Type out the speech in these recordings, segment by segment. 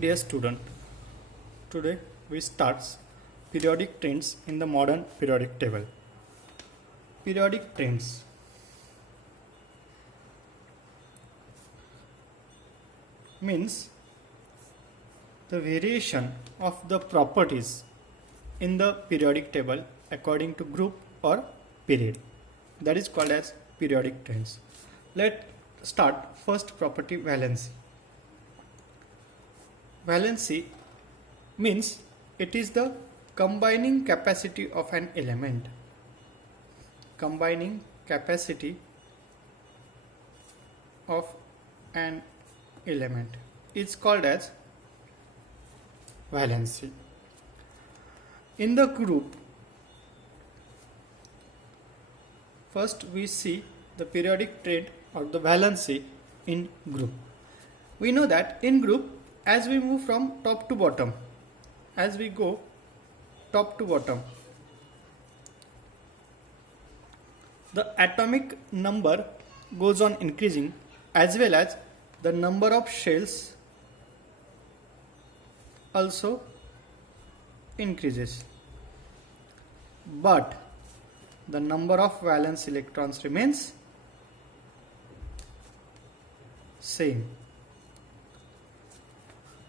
Dear student, today we start periodic trends in the modern periodic table. Periodic trends means the variation of the properties in the periodic table according to group or period. That is called as periodic trends. Let's start first property, valency. Valency means it is the combining capacity of an element. Combining capacity of an element is called as valency. In the group, first we see the periodic trend or the valency in group. We know that in group, as we move from top to bottom, as we go top to bottom, the atomic number goes on increasing as well as the number of shells also increases. But the number of valence electrons remains same.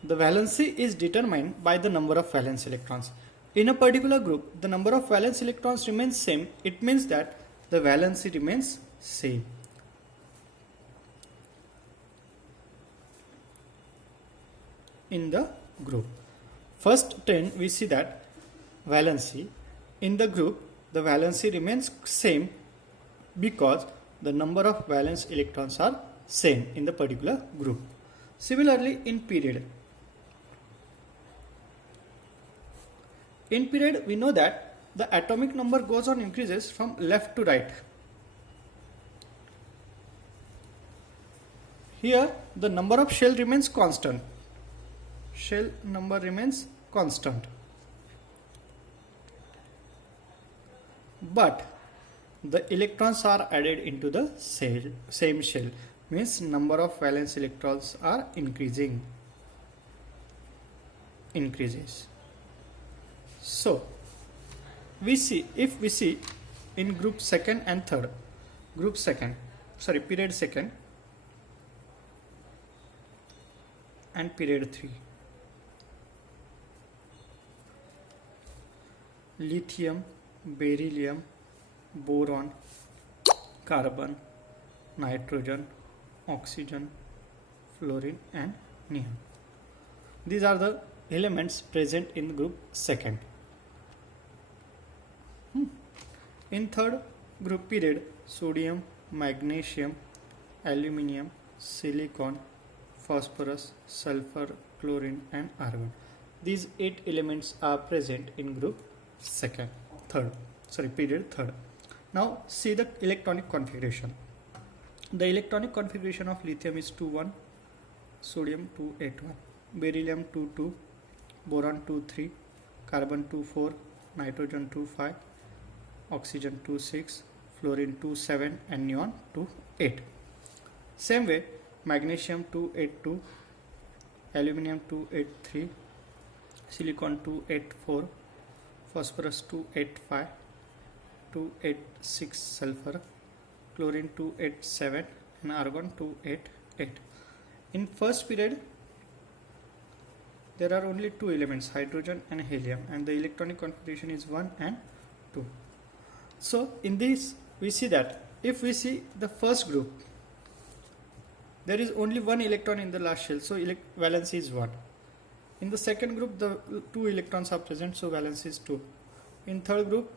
The valency is determined by the number of valence electrons. In a particular group, the number of valence electrons remains same. It means that the valency remains same. In the group, first trend we see that valency in the group, the valency remains same because the number of valence electrons are same in the particular group. Similarly, in period, we know that the atomic number goes on increases from left to right. Here the number of shell remains constant. Shell number remains constant. But the electrons are added into the same shell, means number of valence electrons are increases. So if we see in group second and third, period second and period 3, lithium, beryllium, boron, carbon, nitrogen, oxygen, fluorine and neon. These are the elements present in group second. In third group period, sodium, magnesium, aluminium, silicon, phosphorus, sulfur, chlorine and argon. These 8 elements are present in group period third. Now see the electronic configuration. The electronic configuration of lithium is 2,1, sodium 2,8,1, beryllium 2,2, boron 2,3, carbon 2,4, nitrogen 2,5, oxygen 2,6, fluorine 2,7 and neon 2,8. Same way, magnesium 2,8,2, aluminium 2,8,3, silicon 2,8,4, phosphorus 2,8,5, 2,8,6 sulfur, chlorine 2,8,7 and argon 2,8,8. In first period, there are only 2 elements, hydrogen and helium, and the electronic configuration is 1 and 2. So in this we see that if we see the first group, there is only 1 electron in the last shell, so valency is 1. In the second group, the 2 electrons are present, so valency is 2. In third group,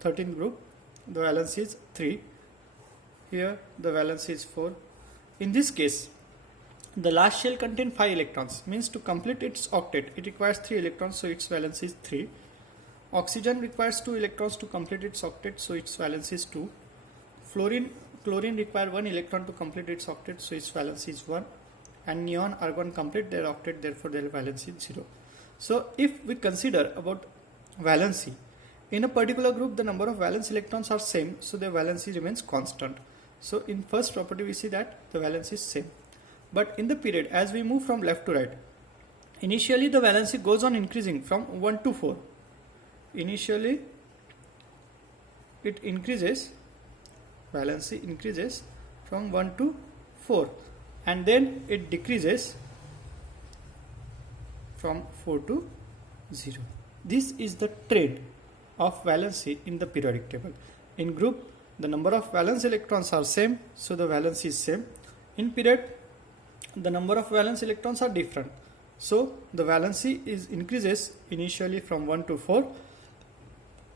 13th group, the valency is 3. Here the valency is 4. In this case, the last shell contains 5 electrons, means to complete its octet it requires 3 electrons, so its valency is 3. Oxygen requires 2 electrons to complete its octet, so its valency is 2. Chlorine requires 1 electron to complete its octet, so its valency is 1. And neon, argon complete their octet, therefore their valency is 0. So if we consider about valency, in a particular group the number of valence electrons are same, so their valency remains constant. So in first property we see that the valence is same. But in the period, as we move from left to right, initially the valency goes on increasing from 1 to 4. Initially it increases, valency increases from 1 to 4, and then it decreases from 4 to 0. This is the trend of valency in the periodic table. In group, the number of valence electrons are same, so the valency is same. In period, the number of valence electrons are different, so the valency increases initially from 1 to 4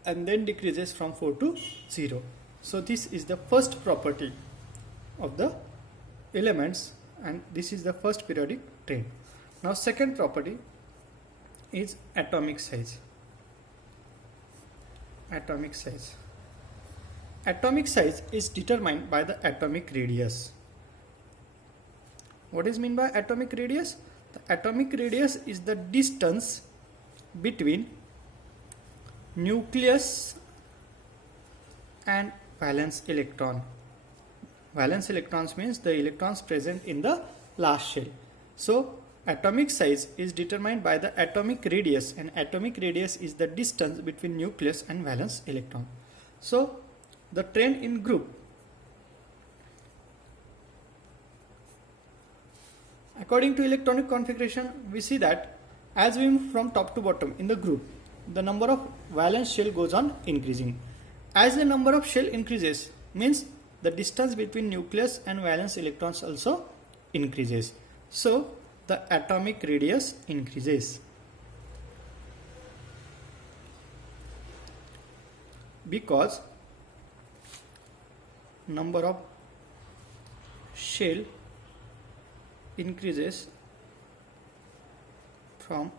and then decreases from 4 to 0. So this is the first property of the elements, and this is the first periodic trend. Now second property is atomic size. Atomic size. Atomic size is determined by the atomic radius. What is meant by atomic radius? The atomic radius is the distance between nucleus and valence electron. Valence electrons means the electrons present in the last shell. So atomic size is determined by the atomic radius, and atomic radius is the distance between nucleus and valence electron. So the trend in group, according to electronic configuration, we see that as we move from top to bottom in the group, the number of valence shell goes on increasing. As the number of shell increases, means the distance between nucleus and valence electrons also increases. So the atomic radius increases. Because number of shell increases from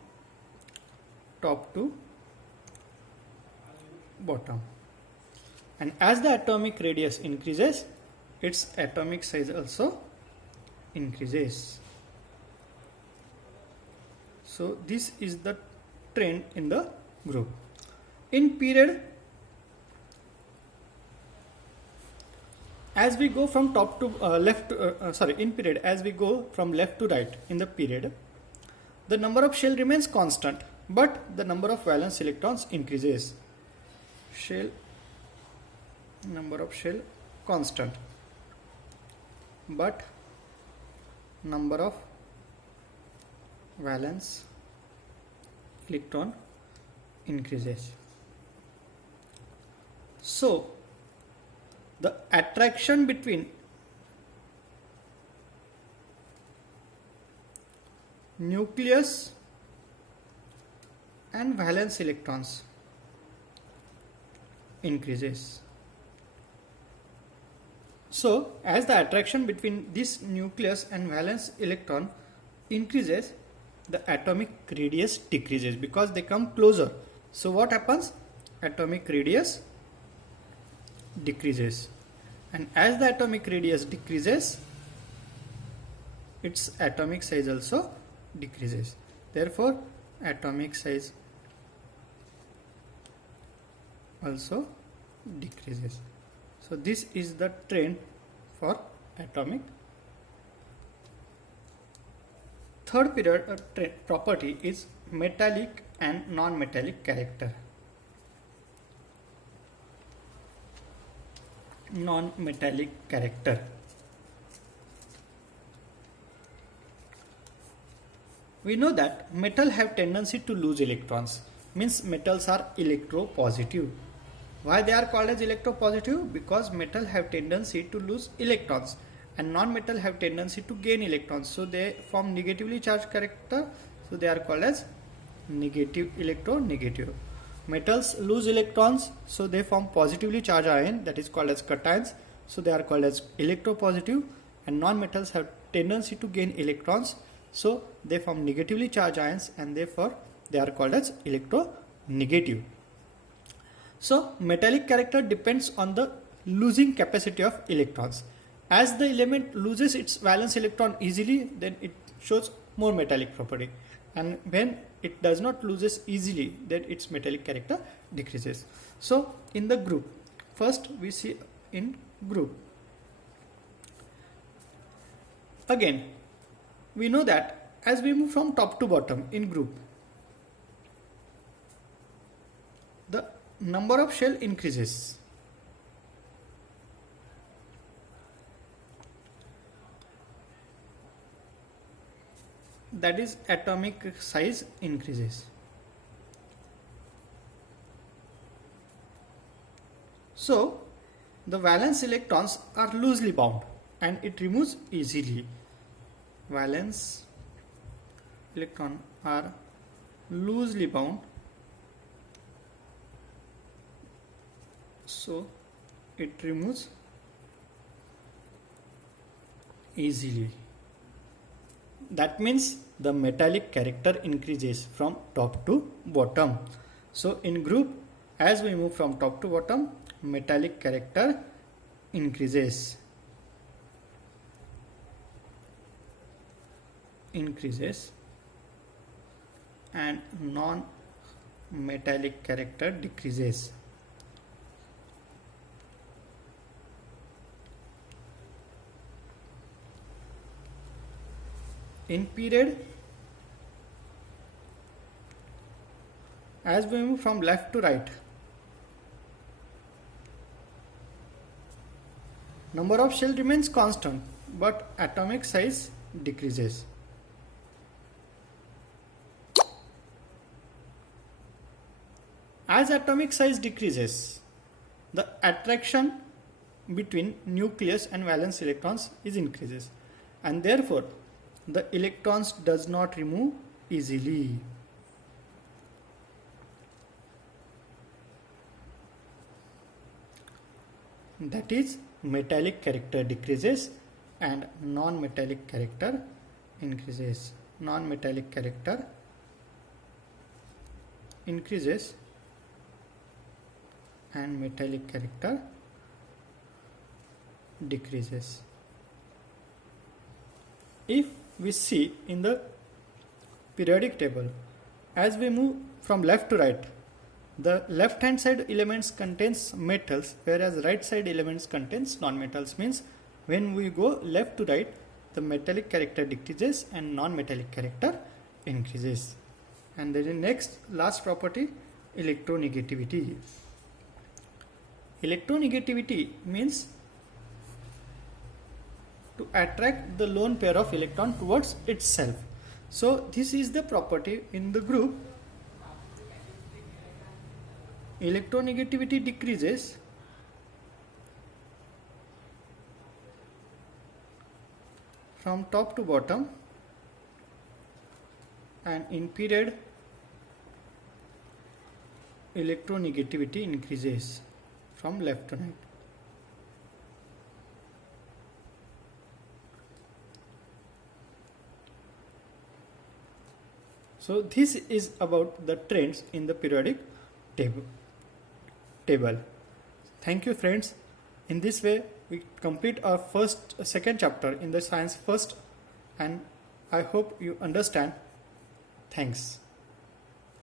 top to bottom, and as the atomic radius increases, its atomic size also increases. So this is the trend in the group. In period, as we go from top to in period, as we go from left to right in the period, the number of shell remains constant, but the number of valence electrons increases. Number of shell constant, but number of valence electron increases. So the attraction between nucleus and valence electrons increases. So as the attraction between this nucleus and valence electron increases, the atomic radius decreases because they come closer. So what happens? Atomic radius decreases, and as the atomic radius decreases, its atomic size also decreases. Therefore atomic size also decreases. So this is the trend for atomic. Third period property is metallic and non-metallic character. Non-metallic character. We know that metal have tendency to lose electrons, means metals are electropositive. Why they are called as electropositive? Because metal have tendency to lose electrons and non-metal have tendency to gain electrons. So they form negatively charged character. So they are called as negative electronegative. Metals lose electrons, so they form positively charged ion, that is called as cations. So they are called as electropositive, and non-metals have tendency to gain electrons, so they form negatively charged ions, and therefore they are called as electronegative. So metallic character depends on the losing capacity of electrons. As the element loses its valence electron easily, then it shows more metallic property, and when it does not loses easily, then its metallic character decreases. So in the group, first we see in group. Again, we know that as we move from top to bottom in group, the number of shell increases. That is, atomic size increases. So the valence electrons are loosely bound and it removes easily. Valence electron are loosely bound, so it removes easily. That means the metallic character increases from top to bottom. So in group, as we move from top to bottom, metallic character increases and non-metallic character decreases. In period, as we move from left to right, number of shell remains constant but atomic size decreases. As atomic size decreases, the attraction between nucleus and valence electrons is increases, and therefore the electrons does not remove easily. That is, metallic character decreases and non-metallic character increases. Non-metallic character increases and metallic character decreases. If we see in the periodic table, as we move from left to right, the left hand side elements contains metals, whereas right side elements contains non-metals. Means when we go left to right, the metallic character decreases and non-metallic character increases. And then the next last property, electronegativity. Electronegativity means to attract the lone pair of electron towards itself. So this is the property in the group. Electronegativity decreases from top to bottom, and in period electronegativity increases from left to right. So this is about the trends in the periodic table. Thank you friends. In this way we complete our second chapter in the science first, and I hope you understand. Thanks.